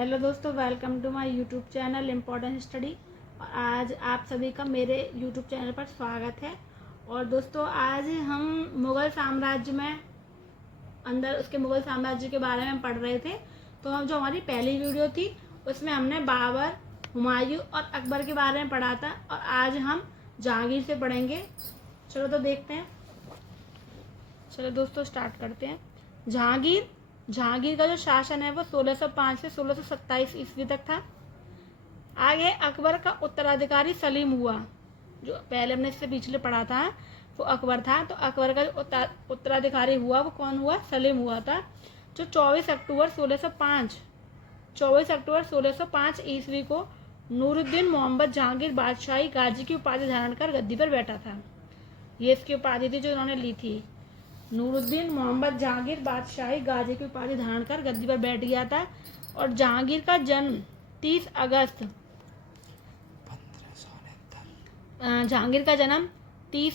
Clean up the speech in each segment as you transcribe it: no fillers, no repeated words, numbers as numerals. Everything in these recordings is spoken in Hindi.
हेलो दोस्तों, welcome to my YouTube channel important study. और आज आप सभी का मेरे यूट्यूब चैनल पर स्वागत है। और दोस्तों, आज हम मुग़ल साम्राज्य में उसके मुग़ल साम्राज्य के बारे में पढ़ रहे थे। तो हम जो हमारी पहली वीडियो थी उसमें हमने बाबर, हुमायूं और अकबर के बारे में पढ़ा था, और आज हम जहांगीर से पढ़ेंगे। चलो तो देखते हैं। चलो दोस्तों, स्टार्ट करते हैं। जहांगीर का जो शासन है वो 1605 से 1627 ईस्वी तक था। आगे अकबर का उत्तराधिकारी सलीम हुआ। जो पहले हमने इससे पिछले पढ़ा था वो अकबर था, तो अकबर का जो उत्तराधिकारी हुआ वो कौन हुआ? सलीम हुआ था, जो 24 अक्टूबर 1605 ईस्वी को नूरुद्दीन मोहम्मद जहांगीर बादशाही गाजी की उपाधि धारण कर गद्दी पर बैठा था। ये इसकी उपाधि थी जो इन्होंने ली थी। नूरुद्दीन मोहम्मद जहांगीर बादशाही गाजी की उपाधि धारण कर गद्दी पर बैठ गया था। और जहांगीर का जन्म 30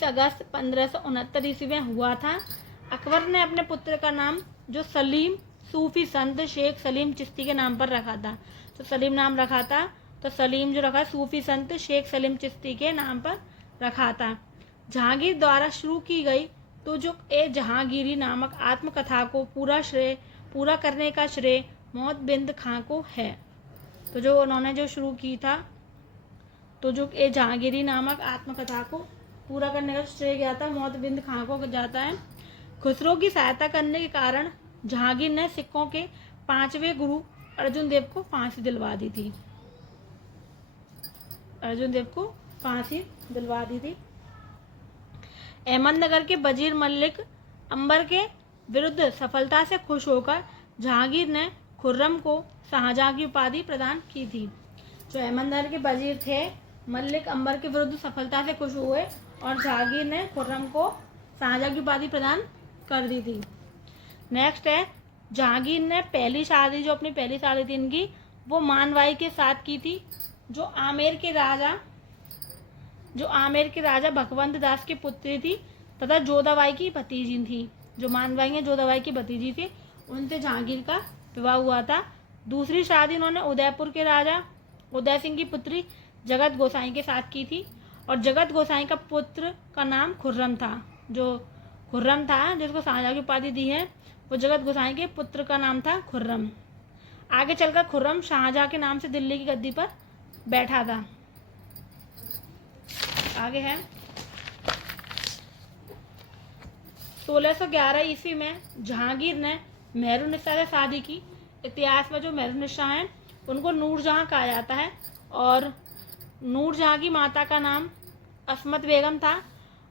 अगस्त 1569 ईस्वी में हुआ था। अकबर ने अपने पुत्र का नाम जो सलीम सूफी संत शेख सलीम चिश्ती के नाम पर रखा था। तो सलीम नाम रखा था, तो सलीम जो रखा पूफी संत शेख सलीम चिश्ती के नाम पर रखा था। जहांगीर द्वारा शुरू की गई तो जो ए जहांगीरी नामक आत्मकथा को पूरा करने का श्रेय मोहम्मद खां को है। तो जो उन्होंने जो शुरू की था, तो जो ए जहांगीरी नामक आत्मकथा को पूरा करने का श्रेय गया था मोहम्मद खां को जाता है। खुसरो की सहायता करने के कारण जहांगीर ने सिखों के 5वें गुरु अर्जुन देव को फांसी दिलवा दी थी। अहमदनगर के वजीर मलिक अंबर के विरुद्ध सफलता से खुश होकर जहांगीर ने खुर्रम को शाहजहां की उपाधि प्रदान की थी। जो अहमदनगर के वजीर थे मलिक अंबर के विरुद्ध सफलता से खुश हुए और जहांगीर ने खुर्रम को शाहजहां की उपाधि प्रदान कर दी थी। नेक्स्ट है, जहांगीर ने अपनी पहली शादी थी इनकी, वो मानवाई के साथ की थी, जो आमेर के राजा भगवंत दास की पुत्री थी तथा जोधाबाई की भतीजी थी। जो मानवाई है जोधाबाई की भतीजी थी, उनसे जहांगीर का विवाह हुआ था। दूसरी शादी उन्होंने उदयपुर के राजा उदय सिंह की पुत्री जगत गोसाई के साथ की थी, और जगत गोसाई का पुत्र का नाम खुर्रम था। जो खुर्रम था जिसको शाहजहां की उपाधि दी है, वो जगत गोसाई के पुत्र का नाम था खुर्रम। आगे चलकर खुर्रम शाहजहां के नाम से दिल्ली की गद्दी पर बैठा था। आगे है 1611 ईस्वी में जहांगीर ने मेहरुन्निसा से शादी की। इतिहास में जो मेहरुन्निसा हैं उनको नूरजहां कहा जाता है, और नूरजहां की माता का नाम असमत बेगम था।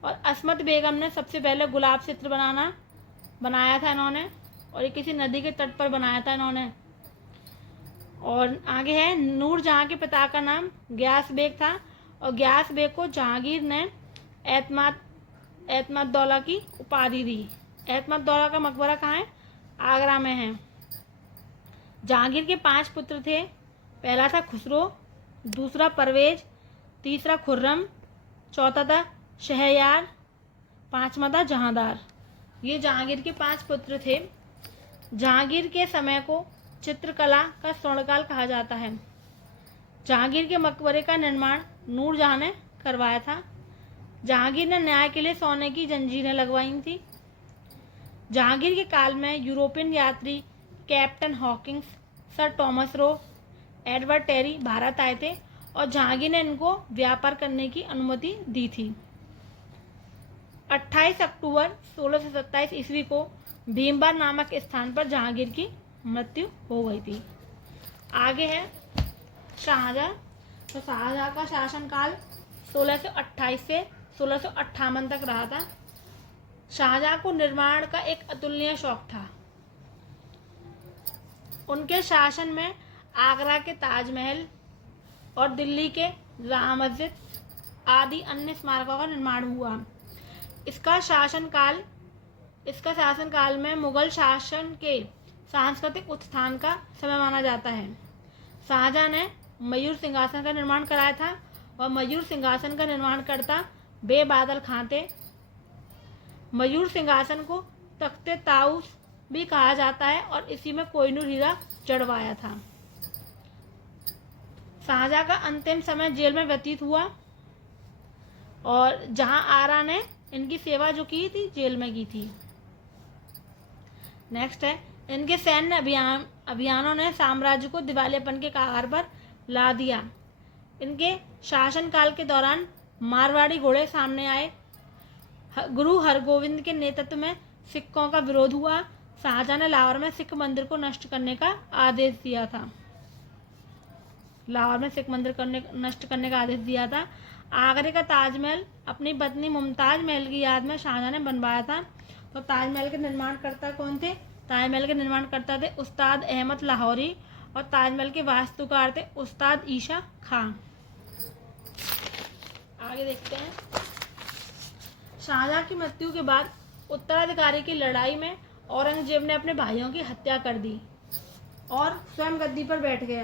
और असमत बेगम ने सबसे पहले गुलाब चित्र बनाया था इन्होंने, और ये किसी नदी के तट पर बनाया था इन्होंने। और आगे है, नूरजहां के पिता का नाम गयास बेग था, और गयास बेग को जहांगीर ने एतमाद दौला की उपाधि दी। एतमाद दौला का मकबरा कहाँ है? आगरा में है। जहांगीर के 5 पुत्र थे। पहला था खुसरो, दूसरा परवेज, तीसरा खुर्रम, चौथा था शहरयार, 5वां था जहांदार। ये जहांगीर के 5 पुत्र थे। जहांगीर के समय को चित्रकला का स्वर्णकाल कहा जाता है। जहांगीर के मकबरे का निर्माण नूरजहां ने करवाया था। जहांगीर ने न्याय के लिए सोने की जंजीरें लगवाई थी। जहांगीर के काल में यूरोपियन यात्री captain Hawkins, sir Thomas Roe, Edward Terry Bharat आए थे, और जहांगीर ने इनको व्यापार करने की अनुमति दी थी। 28 अक्टूबर 1627 ईस्वी को भीमबार नामक स्थान पर जहांगीर की मृत्यु हो गई थी। आगे है शाहजहां। तो शाहजहां का शासनकाल 1628 से 1658 तक रहा था। शाहजहां को निर्माण का एक अतुलनीय शौक था। उनके शासन में आगरा के ताजमहल और दिल्ली के जामा मस्जिद आदि अन्य स्मारकों का निर्माण हुआ। इसका शासनकाल में मुगल शासन के सांस्कृतिक उत्थान का समय माना जाता है। शाहजहां ने मयूर सिंहासन का निर्माण कराया था, और मयूर सिंहासन का निर्माणकर्ता बेबादल खां थे। मयूर सिंहासन को तख्ते ताउस भी कहा जाता है, और इसी में कोहिनूर हीरा जड़वाया था। शाहजहाँ का अंतिम समय जेल में व्यतीत हुआ और जहां आरा ने इनकी सेवा जो की थी जेल में की थी। नेक्स्ट है, इनके सैन्य अभियानों ने साम्राज्य को दिवालियापन के कगार पर ला दिया। इनके शासनकाल के दौरान मारवाड़ी घोड़े सामने आए। गुरु हरगोविंद के नेतृत्व में सिखों का विरोध हुआ। शाहजहाँ ने लाहौर में सिख मंदिर को नष्ट करने का आदेश दिया था। नष्ट करने का आदेश दिया था। आगरे का ताजमहल अपनी पत्नी मुमताज महल की याद में शाहजहाँ ने बनवाया था। तो ताजमहल के निर्माणकर्ता कौन थे? ताजमहल के निर्माणकर्ता थे उस्ताद अहमद लाहौरी और ताजमहल के वास्तुकार थे उस्ताद ईशा खां। आगे देखते हैं। शाहजहाँ की मृत्यु के बाद उत्तराधिकारी की लड़ाई में औरंगजेब ने अपने भाइयों की हत्या कर दी और स्वयं गद्दी पर बैठ गया।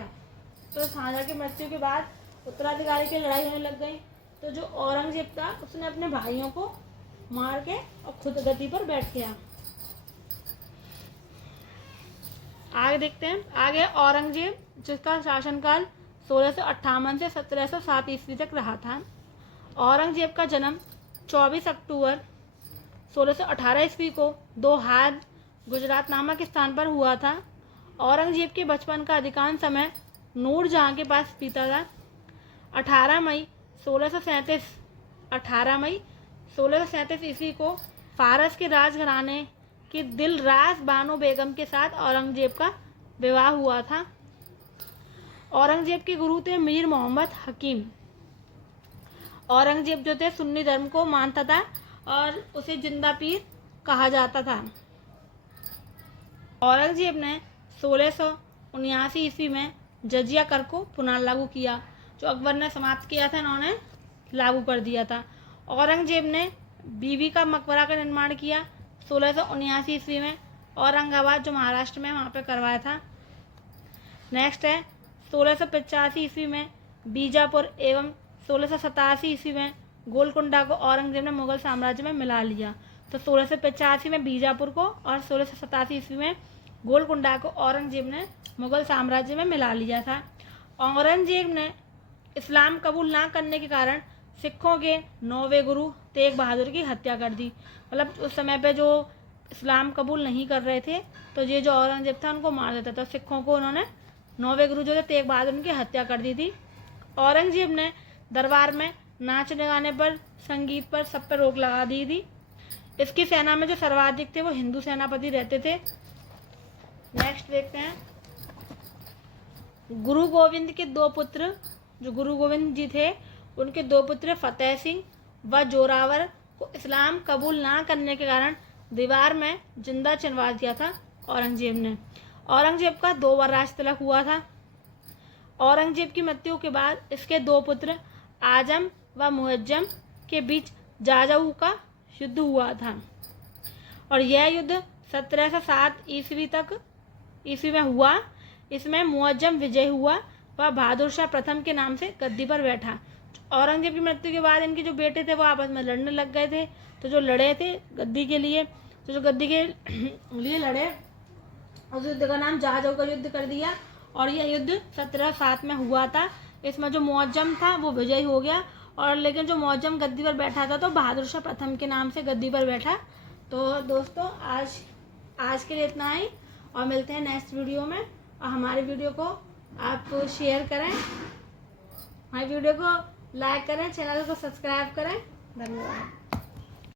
तो शाहजहाँ की मृत्यु के बाद उत्तराधिकारी की लड़ाई होने लग गई। तो जो औरंगजेब था उसने अपने भाइयों को मार के और खुद गद्दी पर बैठ गया। आगे देखते हैं। आगे औरंगजेब, जिसका शासनकाल 1658 से 1707 ईस्वी तक रहा था। औरंगजेब का जन्म 24 अक्टूबर 1618 ईस्वी को दोहाद गुजरात नामक स्थान पर हुआ था। औरंगजेब के बचपन का अधिकांश समय नूरजहां के पास बीता था। 18 मई 1637 ईस्वी को फारस के राजघराने की दिलरास बानो बेगम के साथ औरंगजेब का विवाह हुआ था। औरंगजेब के गुरु थे मीर मोहम्मद हकीम। औरंगजेब जो थे सुन्नी धर्म को मानता था और उसे जिंदा पीर कहा जाता था। औरंगजेब ने 1679 ईस्वी में जजिया कर को पुनः लागू किया। जो अकबर ने समाप्त किया था इन्होंने लागू कर दिया था। औरंगजेब ने बीबी का मकबरा का निर्माण किया 1679 ईस्वी में, औरंगाबाद जो महाराष्ट्र में वहाँ पे करवाया था। नेक्स्ट है 1685 ईस्वी में बीजापुर एवं 1687 ईस्वी में गोलकुंडा को औरंगजेब ने मुगल साम्राज्य में मिला लिया। तो 1685 में बीजापुर को और 1687 ईस्वी में गोलकुंडा को औरंगजेब ने मुगल साम्राज्य में मिला लिया था। औरंगजेब ने इस्लाम कबूल ना करने के कारण सिखों के 9वें गुरु तेग बहादुर की हत्या कर दी। मतलब उस समय पे जो इस्लाम कबूल नहीं कर रहे थे तो ये जो औरंगजेब था उनको मार देता था। सिखों को उन्होंने 9वें गुरु जो थे तेग बहादुर उनकी हत्या कर दी थी। औरंगजेब ने दरबार में नाचने गाने पर, संगीत पर, सब पर रोक लगा दी थी। इसकी सेना में जो सर्वाधिक थे वो हिंदू सेनापति रहते थे। नेक्स्ट देखते हैं। गुरु गोविंद के दो पुत्र, जो गुरु गोविंद जी थे उनके दो पुत्र फतेह सिंह व जोरावर को इस्लाम कबूल ना करने के कारण दीवार में जिंदा चिनवा दिया था औरंगजेब ने। औरंगजेब का 2 बार राज तिलक हुआ था। औरंगजेब की मृत्यु के बाद इसके 2 पुत्र आजम व मुअज्जम के बीच जाजऊ का युद्ध हुआ था और यह युद्ध 1707 ईस्वी में हुआ। इसमें मुअज्जम विजय हुआ वह बहादुर शाह प्रथम के नाम से गद्दी पर बैठा। औरंगजेब की मृत्यु के बाद इनके जो बेटे थे वो आपस में लड़ने लग गए थे। तो जो लड़े थे गद्दी के लिए, तो जो गद्दी के लिए लड़े, उस युद्ध का नाम जाजऊ का युद्ध कर दिया और यह युद्ध 1707 में हुआ था। इसमें जो मुअज्जम था वो विजयी हो गया और लेकिन जो मुअज्जम गद्दी पर बैठा था तो बहादुर शाह प्रथम के नाम से गद्दी पर बैठा। तो दोस्तों आज के लिए इतना ही और मिलते हैं नेक्स्ट वीडियो में। और हमारी वीडियो को आप शेयर करें, हमारी वीडियो को लाइक करें, चैनल को सब्सक्राइब करें। धन्यवाद।